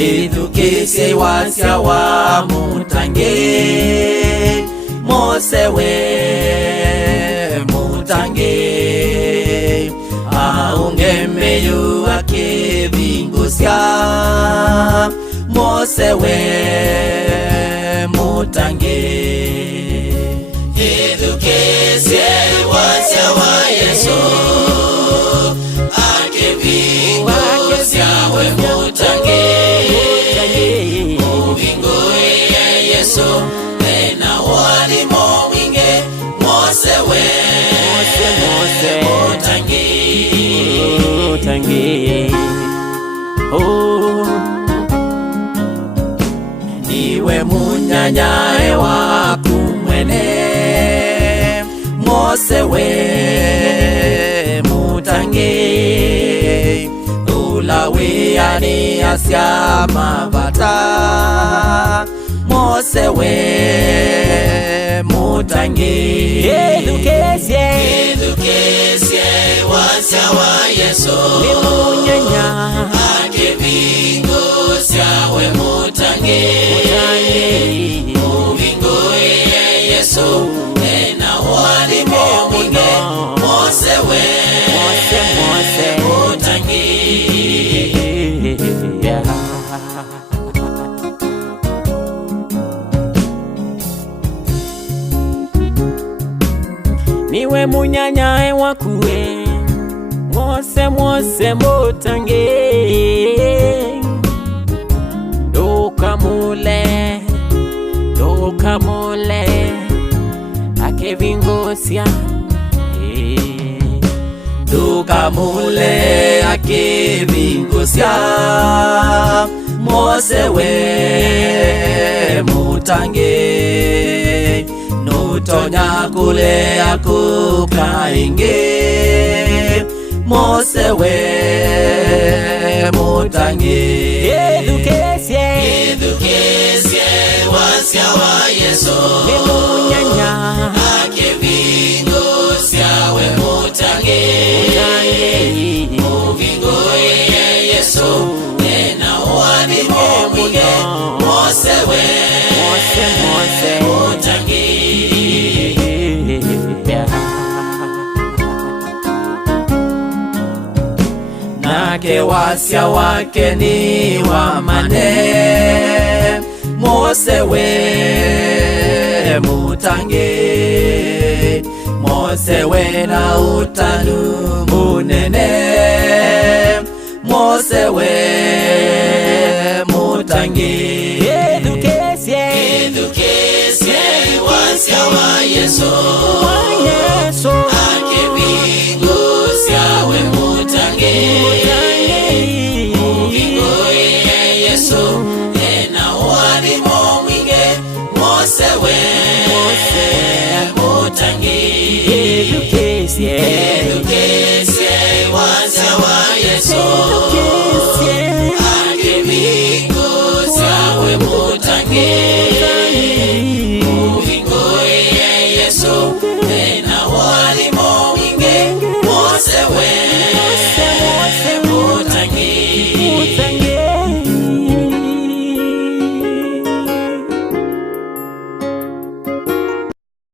edukesye wasya wa mutange Mose we mutange aungemeyu akebingusya Mose we mutange edukesye wasya wa Yesu akebingusya we mutange ubinguye Yesu ena walimo winge Mose we mutange oh niwe munyanyae wa kumwene Mose we mutange ulawi ani asya mabata Mose we mutange edukesye wasya wa Yesu limunyanya akebingusya we mutange ubinguye Yesu ena walimo winge Mose we mutange niwe munyanyae wakuwe Mose mutange dokamule akebingusya dokamule akebingusya Mose we mutange nutonya kule akukainge Mose we mutange edukesye wasya wa Yesu limunyanya akebingusya we mutange ubinguye Yesu ena walimo winge Mose we mutange nake wasya wake ni wa mane Mose we mutange Mose we na utanu munene Mose we mutange edukesye wasya wa Yesu akebingusya we mutange ubinguye Yesu ena walimo winge Mose we mutange edukesye